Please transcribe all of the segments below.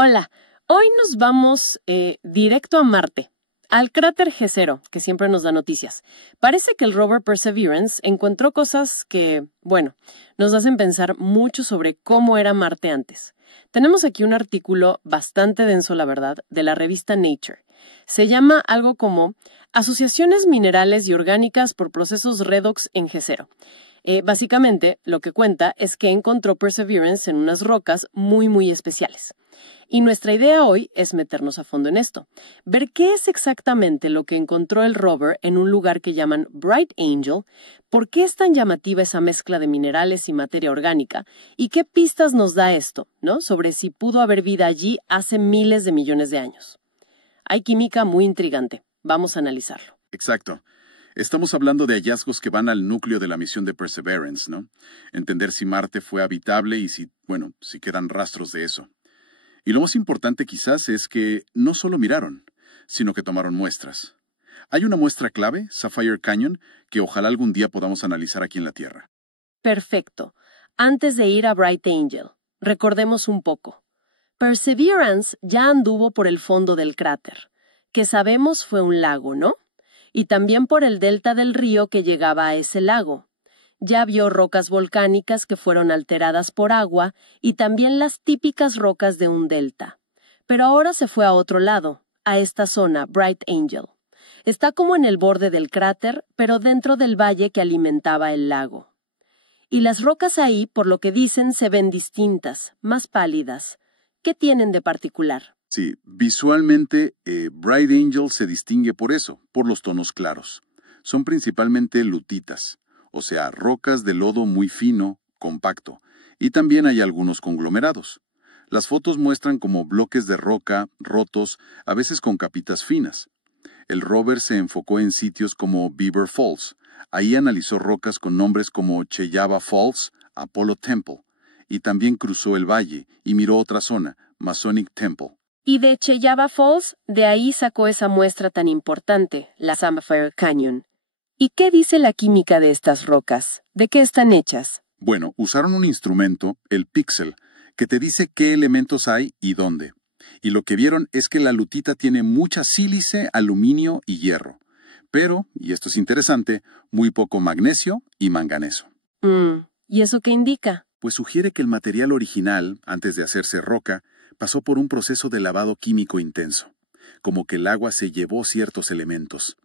Hola, hoy nos vamos directo a Marte, al cráter G0, que siempre nos da noticias. Parece que el rover Perseverance encontró cosas que, bueno, nos hacen pensar mucho sobre cómo era Marte antes. Tenemos aquí un artículo bastante denso, la verdad, de la revista Nature. Se llama algo como Asociaciones minerales y orgánicas por procesos redox en G0. Básicamente, lo que cuenta es que encontró Perseverance en unas rocas muy especiales. Y nuestra idea hoy es meternos a fondo en esto, ver qué es exactamente lo que encontró el rover en un lugar que llaman Bright Angel, por qué es tan llamativa esa mezcla de minerales y materia orgánica, y qué pistas nos da esto, ¿no? Sobre si pudo haber vida allí hace miles de millones de años. Hay química muy intrigante. Vamos a analizarlo. Exacto. Estamos hablando de hallazgos que van al núcleo de la misión de Perseverance, ¿no? Entender si Marte fue habitable y si quedan rastros de eso. Y lo más importante quizás es que no solo miraron, sino que tomaron muestras. Hay una muestra clave, Sapphire Canyon, que ojalá algún día podamos analizar aquí en la Tierra. Perfecto. Antes de ir a Bright Angel, recordemos un poco. Perseverance ya anduvo por el fondo del cráter, que sabemos fue un lago, ¿no? Y también por el delta del río que llegaba a ese lago. Ya vio rocas volcánicas que fueron alteradas por agua y también las típicas rocas de un delta. Pero ahora se fue a otro lado, a esta zona, Bright Angel. Está como en el borde del cráter, pero dentro del valle que alimentaba el lago. Y las rocas ahí, por lo que dicen, se ven distintas, más pálidas. ¿Qué tienen de particular? Sí, visualmente Bright Angel se distingue por eso, por los tonos claros. Son principalmente lutitas, o sea, rocas de lodo muy fino, compacto, y también hay algunos conglomerados. Las fotos muestran como bloques de roca rotos, a veces con capitas finas. El rover se enfocó en sitios como Beaver Falls. Ahí analizó rocas con nombres como Cheyava Falls, Apollo Temple, y también cruzó el valle y miró otra zona, Masonic Temple. Y de Cheyava Falls, de ahí sacó esa muestra tan importante, la Sapphire Canyon. ¿Y qué dice la química de estas rocas? ¿De qué están hechas? Bueno, usaron un instrumento, el Pixel, que te dice qué elementos hay y dónde. Y lo que vieron es que la lutita tiene mucha sílice, aluminio y hierro. Pero, y esto es interesante, muy poco magnesio y manganeso. ¿Y eso qué indica? Pues sugiere que el material original, antes de hacerse roca, pasó por un proceso de lavado químico intenso. Como que el agua se llevó ciertos elementos.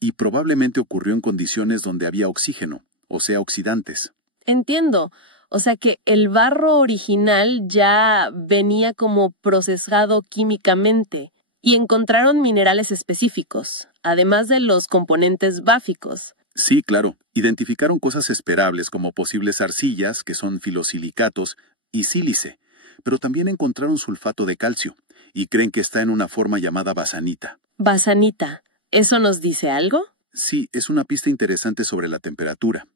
Y probablemente ocurrió en condiciones donde había oxígeno, o sea, oxidantes. Entiendo. O sea que el barro original ya venía como procesado químicamente y encontraron minerales específicos, además de los componentes báficos. Sí, claro. Identificaron cosas esperables como posibles arcillas, que son filosilicatos, y sílice, pero también encontraron sulfato de calcio, y creen que está en una forma llamada basanita. Basanita. ¿Eso nos dice algo? Sí, es una pista interesante sobre la temperatura.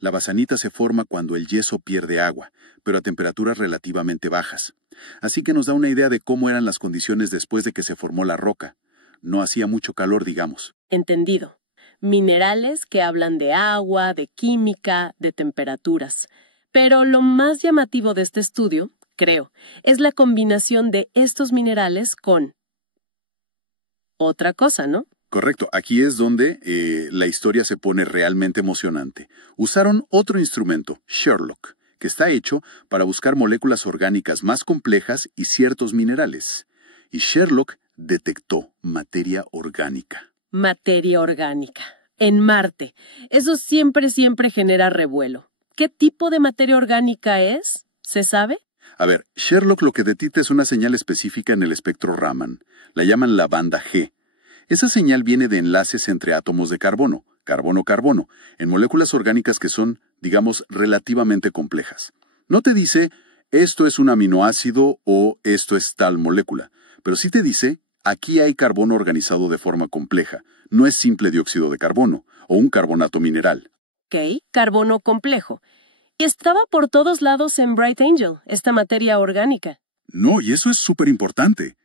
La basanita se forma cuando el yeso pierde agua, pero a temperaturas relativamente bajas. Así que nos da una idea de cómo eran las condiciones después de que se formó la roca. No hacía mucho calor, digamos. Entendido. Minerales que hablan de agua, de química, de temperaturas. Pero lo más llamativo de este estudio, creo, es la combinación de estos minerales con otra cosa, ¿no? Correcto, aquí es donde la historia se pone realmente emocionante. Usaron otro instrumento, Sherlock, que está hecho para buscar moléculas orgánicas más complejas y ciertos minerales. Y Sherlock detectó materia orgánica. Materia orgánica. En Marte. Eso siempre genera revuelo. ¿Qué tipo de materia orgánica es? ¿Se sabe? A ver, Sherlock lo que detecta es una señal específica en el espectro Raman. La llaman la banda G. Esa señal viene de enlaces entre átomos de carbono, carbono-carbono, en moléculas orgánicas que son, digamos, relativamente complejas. No te dice, esto es un aminoácido o esto es tal molécula, pero sí te dice, aquí hay carbono organizado de forma compleja, no es simple dióxido de carbono o un carbonato mineral. Ok, carbono complejo. Y estaba por todos lados en Bright Angel, esta materia orgánica. No, y eso es súper importante.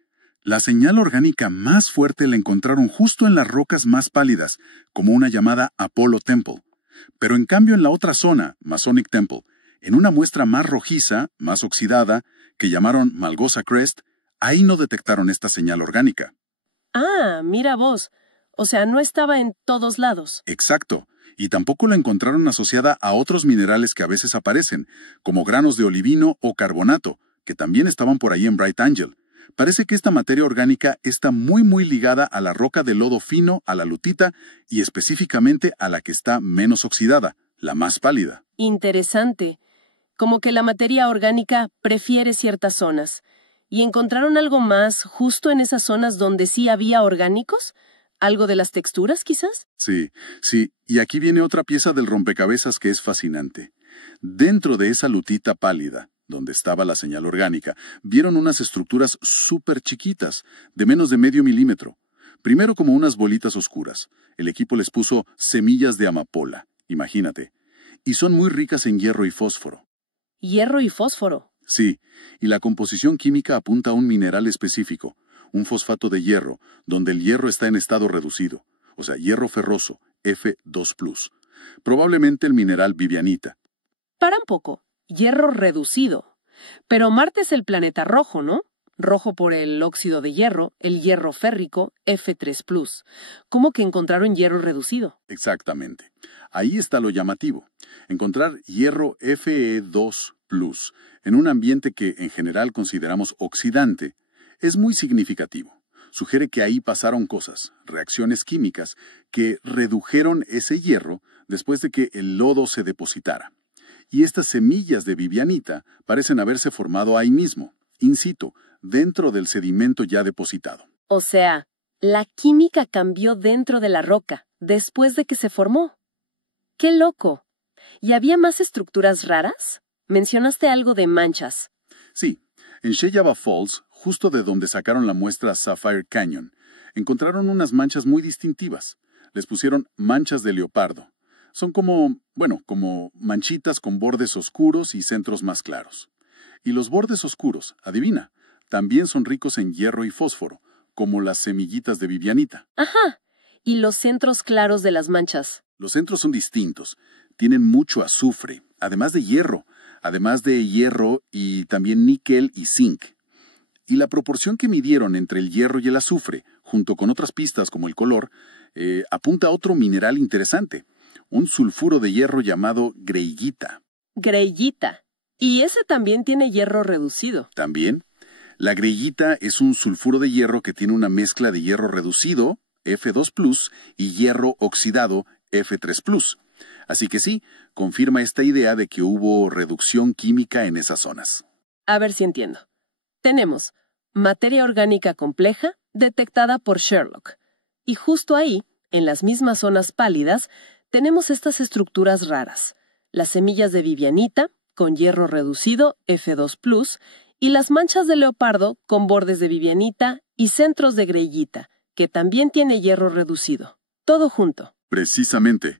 La señal orgánica más fuerte la encontraron justo en las rocas más pálidas, como una llamada Apollo Temple. Pero en cambio en la otra zona, Masonic Temple, en una muestra más rojiza, más oxidada, que llamaron Malgoza Crest, Ahí no detectaron esta señal orgánica. Ah, mira vos. O sea, no estaba en todos lados. Exacto. Y tampoco la encontraron asociada a otros minerales que a veces aparecen, como granos de olivino o carbonato, que también estaban por ahí en Bright Angel. Parece que esta materia orgánica está muy ligada a la roca de lodo fino, a la lutita, y específicamente a la que está menos oxidada, la más pálida. Interesante. Como que la materia orgánica prefiere ciertas zonas. ¿Y encontraron algo más justo en esas zonas donde sí había orgánicos? ¿Algo de las texturas, quizás? Sí, y aquí viene otra pieza del rompecabezas que es fascinante. Dentro de esa lutita pálida, donde estaba la señal orgánica, vieron unas estructuras súper chiquitas, de menos de medio milímetro. Primero como unas bolitas oscuras. El equipo les puso semillas de amapola, imagínate. Y son muy ricas en hierro y fósforo. Hierro y fósforo. Sí, y la composición química apunta a un mineral específico, un fosfato de hierro, donde el hierro está en estado reducido, o sea, hierro ferroso, F2+. Probablemente el mineral vivianita. Para un poco. Hierro reducido. Pero Marte es el planeta rojo, ¿no? Rojo por el óxido de hierro, el hierro férrico, F3+. ¿Cómo que encontraron hierro reducido? Exactamente. Ahí está lo llamativo. Encontrar hierro Fe2+ en un ambiente que en general consideramos oxidante es muy significativo. Sugiere que ahí pasaron cosas, reacciones químicas, que redujeron ese hierro después de que el lodo se depositara. Y estas semillas de vivianita parecen haberse formado ahí mismo, in situ, dentro del sedimento ya depositado. O sea, la química cambió dentro de la roca, después de que se formó. ¡Qué loco! ¿Y había más estructuras raras? Mencionaste algo de manchas. Sí, en Sheyava Falls, justo de donde sacaron la muestra Sapphire Canyon, encontraron unas manchas muy distintivas. Les pusieron manchas de leopardo. Son como manchitas con bordes oscuros y centros más claros. Y los bordes oscuros, adivina, también son ricos en hierro y fósforo, como las semillitas de vivianita. Ajá. ¿Y los centros claros de las manchas? Los centros son distintos. Tienen mucho azufre, además de hierro y también níquel y zinc. Y la proporción que midieron entre el hierro y el azufre, junto con otras pistas como el color, apunta a otro mineral interesante, un sulfuro de hierro llamado greyita. Greyita. ¿Y ese también tiene hierro reducido? También. La greyita es un sulfuro de hierro que tiene una mezcla de hierro reducido, F2+, y hierro oxidado, F3+. Así que sí, confirma esta idea de que hubo reducción química en esas zonas. A ver si entiendo. Tenemos materia orgánica compleja detectada por Sherlock. Y justo ahí, en las mismas zonas pálidas, tenemos estas estructuras raras. Las semillas de vivianita, con hierro reducido, F2+, y las manchas de leopardo, con bordes de vivianita y centros de greyita, que también tiene hierro reducido. Todo junto. Precisamente.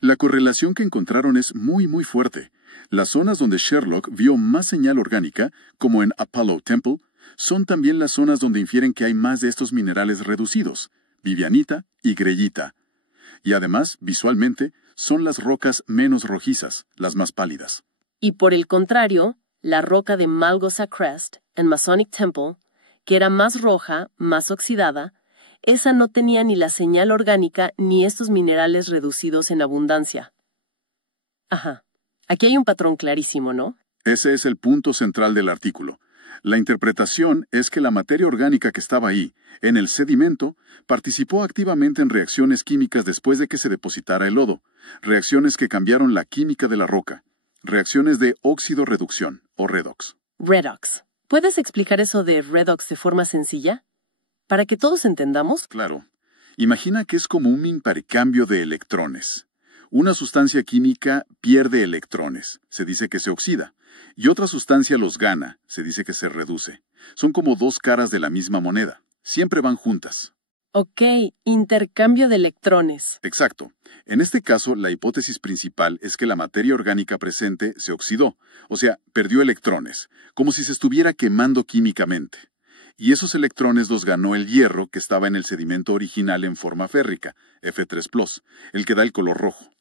La correlación que encontraron es muy fuerte. Las zonas donde Sherlock vio más señal orgánica, como en Apollo Temple, son también las zonas donde infieren que hay más de estos minerales reducidos, vivianita y greyita. Y además, visualmente, son las rocas menos rojizas, las más pálidas. Y por el contrario, la roca de Malgosa Crest, en Masonic Temple, que era más roja, más oxidada, esa no tenía ni la señal orgánica ni estos minerales reducidos en abundancia. Ajá. Aquí hay un patrón clarísimo, ¿no? Ese es el punto central del artículo. La interpretación es que la materia orgánica que estaba ahí, en el sedimento, participó activamente en reacciones químicas después de que se depositara el lodo, reacciones que cambiaron la química de la roca, reacciones de óxido-reducción, o redox. Redox. ¿Puedes explicar eso de redox de forma sencilla? Para que todos entendamos. Claro. Imagina que es como un intercambio de electrones. Una sustancia química pierde electrones, se dice que se oxida, y otra sustancia los gana, se dice que se reduce. Son como dos caras de la misma moneda. Siempre van juntas. Ok, intercambio de electrones. Exacto. En este caso, la hipótesis principal es que la materia orgánica presente se oxidó, o sea, perdió electrones, como si se estuviera quemando químicamente. Y esos electrones los ganó el hierro que estaba en el sedimento original en forma férrica, F3+, el que da el color rojo.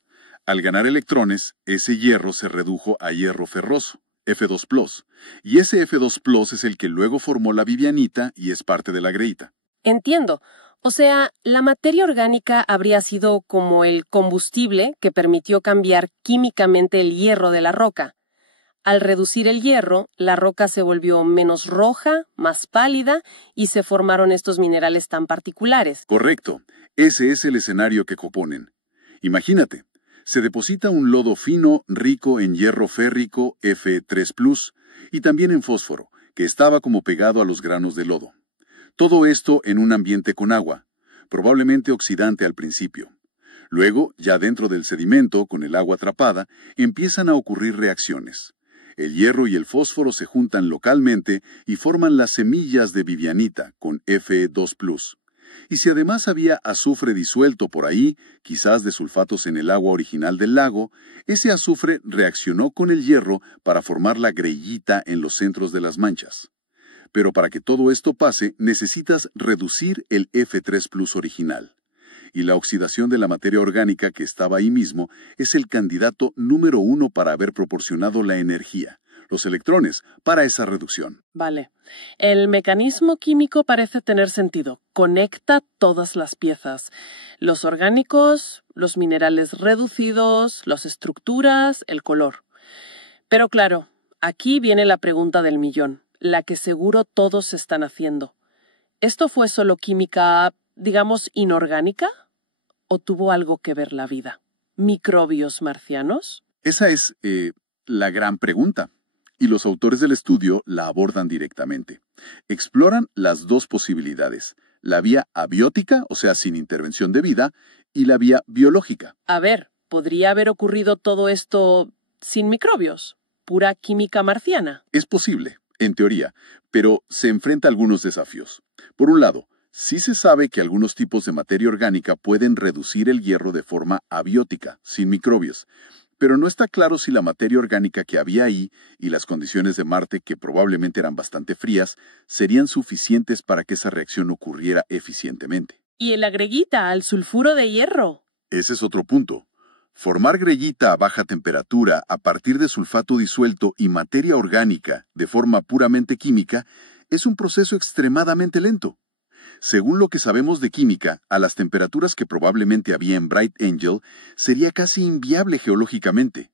Al ganar electrones, ese hierro se redujo a hierro ferroso, F2+, y ese F2+ es el que luego formó la vivianita y es parte de la greita. Entiendo. O sea, la materia orgánica habría sido como el combustible que permitió cambiar químicamente el hierro de la roca. Al reducir el hierro, la roca se volvió menos roja, más pálida, y se formaron estos minerales tan particulares. Correcto. Ese es el escenario que proponen. Imagínate, se deposita un lodo fino rico en hierro férrico F3+, y también en fósforo, que estaba como pegado a los granos de lodo. Todo esto en un ambiente con agua, probablemente oxidante al principio. Luego, ya dentro del sedimento, con el agua atrapada, empiezan a ocurrir reacciones. El hierro y el fósforo se juntan localmente y forman las semillas de vivianita, con Fe2+. Y si además había azufre disuelto por ahí, quizás de sulfatos en el agua original del lago, ese azufre reaccionó con el hierro para formar la greyita en los centros de las manchas. Pero para que todo esto pase, necesitas reducir el F3+ original. Y la oxidación de la materia orgánica que estaba ahí mismo es el candidato número 1 para haber proporcionado la energía, los electrones, para esa reducción. Vale. El mecanismo químico parece tener sentido. Conecta todas las piezas. Los orgánicos, los minerales reducidos, las estructuras, el color. Pero claro, aquí viene la pregunta del millón, la que seguro todos están haciendo. ¿Esto fue solo química, digamos, inorgánica? ¿O tuvo algo que ver la vida? ¿Microbios marcianos? Esa es la gran pregunta. Y los autores del estudio la abordan directamente. Exploran las dos posibilidades, la vía abiótica, o sea, sin intervención de vida, y la vía biológica. A ver, ¿podría haber ocurrido todo esto sin microbios? ¿Pura química marciana? Es posible, en teoría, pero se enfrenta a algunos desafíos. Por un lado, sí se sabe que algunos tipos de materia orgánica pueden reducir el hierro de forma abiótica, sin microbios. Pero no está claro si la materia orgánica que había ahí y las condiciones de Marte, que probablemente eran bastante frías, serían suficientes para que esa reacción ocurriera eficientemente. ¿Y el agreguita al sulfuro de hierro? Ese es otro punto. Formar greyita a baja temperatura a partir de sulfato disuelto y materia orgánica de forma puramente química es un proceso extremadamente lento. Según lo que sabemos de química, a las temperaturas que probablemente había en Bright Angel, sería casi inviable geológicamente.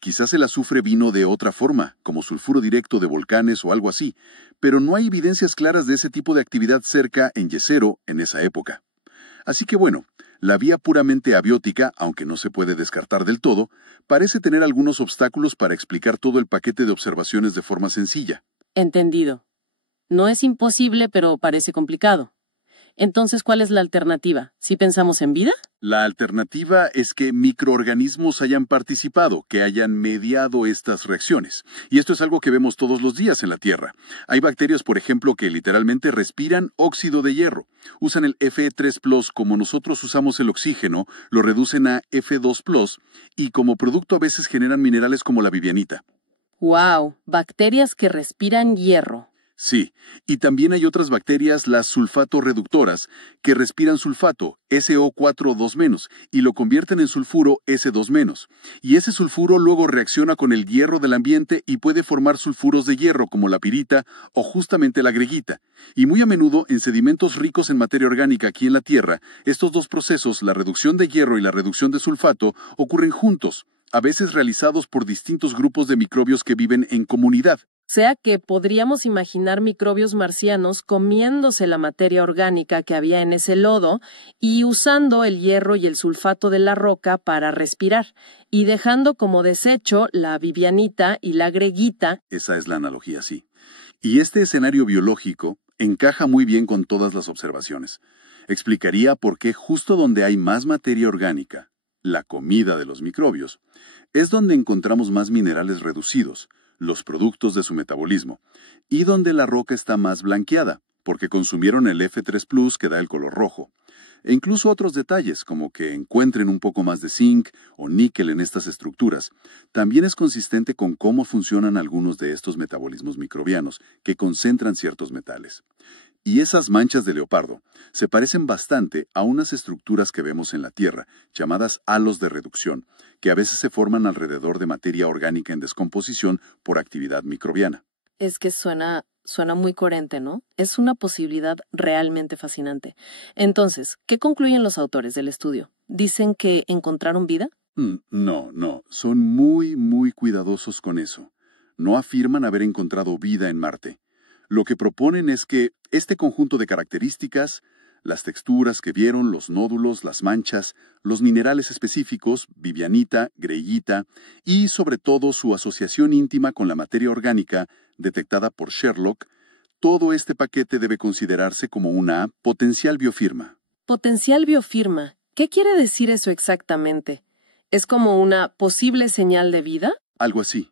Quizás el azufre vino de otra forma, como sulfuro directo de volcanes o algo así, pero no hay evidencias claras de ese tipo de actividad cerca en Jezero en esa época. Así que bueno, la vía puramente abiótica, aunque no se puede descartar del todo, parece tener algunos obstáculos para explicar todo el paquete de observaciones de forma sencilla. Entendido. No es imposible, pero parece complicado. Entonces, ¿cuál es la alternativa? ¿Sí pensamos en vida? La alternativa es que microorganismos hayan participado, que hayan mediado estas reacciones. Y esto es algo que vemos todos los días en la Tierra. Hay bacterias, por ejemplo, que literalmente respiran óxido de hierro. Usan el Fe3+, como nosotros usamos el oxígeno, lo reducen a F2+, y como producto a veces generan minerales como la vivianita. ¡Wow! Bacterias que respiran hierro. Sí, y también hay otras bacterias, las sulfato-reductoras, que respiran sulfato, SO4 2-, y lo convierten en sulfuro S2-. Y ese sulfuro luego reacciona con el hierro del ambiente y puede formar sulfuros de hierro como la pirita o justamente la greguita. Y muy a menudo en sedimentos ricos en materia orgánica aquí en la Tierra, estos dos procesos, la reducción de hierro y la reducción de sulfato, ocurren juntos, a veces realizados por distintos grupos de microbios que viven en comunidad. O sea que podríamos imaginar microbios marcianos comiéndose la materia orgánica que había en ese lodo y usando el hierro y el sulfato de la roca para respirar, y dejando como desecho la vivianita y la greguita. Esa es la analogía, sí. Y este escenario biológico encaja muy bien con todas las observaciones. Explicaría por qué justo donde hay más materia orgánica, la comida de los microbios, es donde encontramos más minerales reducidos, los productos de su metabolismo, y donde la roca está más blanqueada, porque consumieron el F3+ que da el color rojo, e incluso otros detalles, como que encuentren un poco más de zinc o níquel en estas estructuras, también es consistente con cómo funcionan algunos de estos metabolismos microbianos, que concentran ciertos metales. Y esas manchas de leopardo se parecen bastante a unas estructuras que vemos en la Tierra, llamadas halos de reducción, que a veces se forman alrededor de materia orgánica en descomposición por actividad microbiana. Es que suena muy coherente, ¿no? Es una posibilidad realmente fascinante. Entonces, ¿qué concluyen los autores del estudio? ¿Dicen que encontraron vida? No, son muy cuidadosos con eso. No afirman haber encontrado vida en Marte. Lo que proponen es que este conjunto de características, las texturas que vieron, los nódulos, las manchas, los minerales específicos, vivianita, greyita, y sobre todo su asociación íntima con la materia orgánica detectada por Sherlock, todo este paquete debe considerarse como una potencial biofirma. Potencial biofirma. ¿Qué quiere decir eso exactamente? ¿Es como una posible señal de vida? Algo así.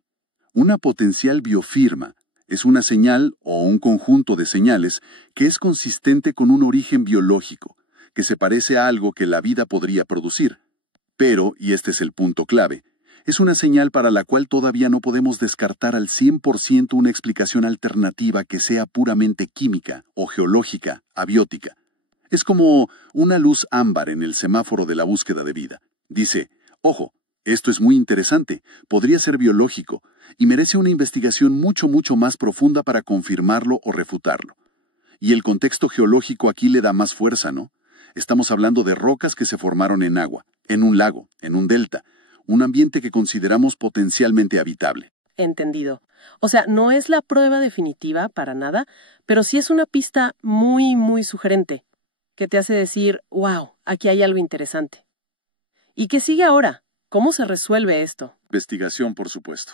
Una potencial biofirma es una señal o un conjunto de señales que es consistente con un origen biológico, que se parece a algo que la vida podría producir. Pero, y este es el punto clave, es una señal para la cual todavía no podemos descartar al 100% una explicación alternativa que sea puramente química o geológica, abiótica. Es como una luz ámbar en el semáforo de la búsqueda de vida. Dice, ojo, esto es muy interesante, podría ser biológico, y merece una investigación mucho más profunda para confirmarlo o refutarlo. Y el contexto geológico aquí le da más fuerza, ¿no? Estamos hablando de rocas que se formaron en agua, en un lago, en un delta, un ambiente que consideramos potencialmente habitable. Entendido. O sea, no es la prueba definitiva para nada, pero sí es una pista muy sugerente, que te hace decir, wow, aquí hay algo interesante. ¿Y qué sigue ahora? ¿Cómo se resuelve esto? Investigación, por supuesto.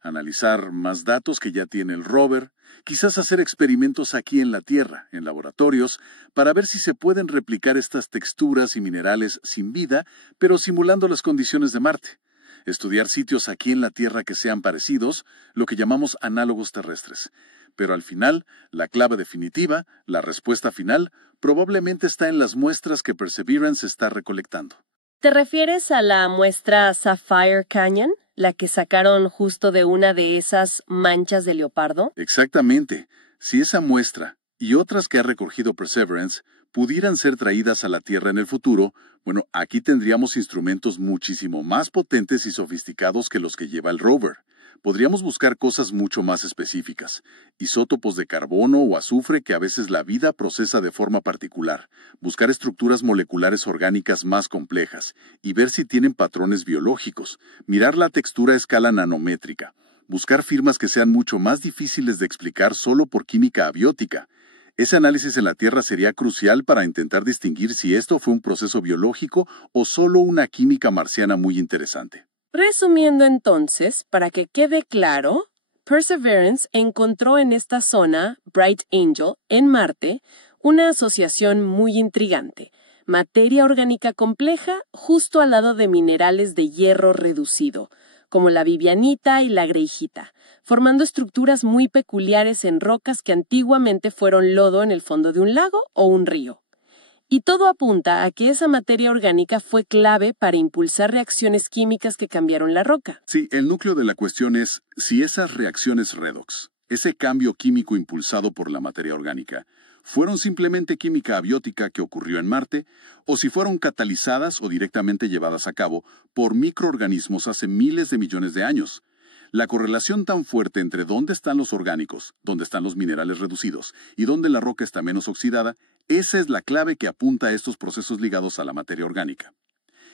Analizar más datos que ya tiene el rover, quizás hacer experimentos aquí en la Tierra, en laboratorios, para ver si se pueden replicar estas texturas y minerales sin vida, pero simulando las condiciones de Marte. Estudiar sitios aquí en la Tierra que sean parecidos, lo que llamamos análogos terrestres. Pero al final, la clave definitiva, la respuesta final, probablemente está en las muestras que Perseverance está recolectando. ¿Te refieres a la muestra Sapphire Canyon, la que sacaron justo de una de esas manchas de leopardo? Exactamente. Si esa muestra y otras que ha recogido Perseverance pudieran ser traídas a la Tierra en el futuro, bueno, aquí tendríamos instrumentos muchísimo más potentes y sofisticados que los que lleva el rover. Podríamos buscar cosas mucho más específicas, isótopos de carbono o azufre que a veces la vida procesa de forma particular, buscar estructuras moleculares orgánicas más complejas y ver si tienen patrones biológicos, mirar la textura a escala nanométrica, buscar firmas que sean mucho más difíciles de explicar solo por química abiótica. Ese análisis en la Tierra sería crucial para intentar distinguir si esto fue un proceso biológico o solo una química marciana muy interesante. Resumiendo entonces, para que quede claro, Perseverance encontró en esta zona, Bright Angel, en Marte, una asociación muy intrigante, materia orgánica compleja justo al lado de minerales de hierro reducido, como la vivianita y la grejita, formando estructuras muy peculiares en rocas que antiguamente fueron lodo en el fondo de un lago o un río. Y todo apunta a que esa materia orgánica fue clave para impulsar reacciones químicas que cambiaron la roca. Sí, el núcleo de la cuestión es si esas reacciones redox, ese cambio químico impulsado por la materia orgánica, fueron simplemente química abiótica que ocurrió en Marte, o si fueron catalizadas o directamente llevadas a cabo por microorganismos hace miles de millones de años. La correlación tan fuerte entre dónde están los orgánicos, dónde están los minerales reducidos y dónde la roca está menos oxidada, esa es la clave que apunta a estos procesos ligados a la materia orgánica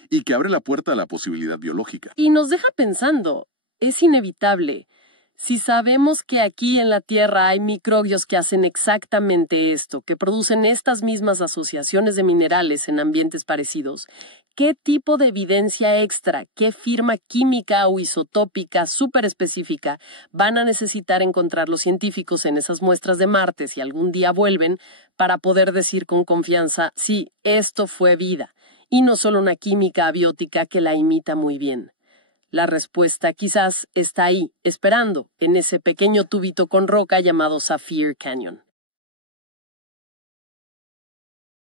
y que abre la puerta a la posibilidad biológica. Y nos deja pensando, es inevitable. Si sabemos que aquí en la Tierra hay microbios que hacen exactamente esto, que producen estas mismas asociaciones de minerales en ambientes parecidos, ¿qué tipo de evidencia extra, qué firma química o isotópica súper específica van a necesitar encontrar los científicos en esas muestras de Marte si algún día vuelven para poder decir con confianza, sí, esto fue vida, y no solo una química abiótica que la imita muy bien? La respuesta quizás está ahí, esperando, en ese pequeño tubito con roca llamado Sapphire Canyon.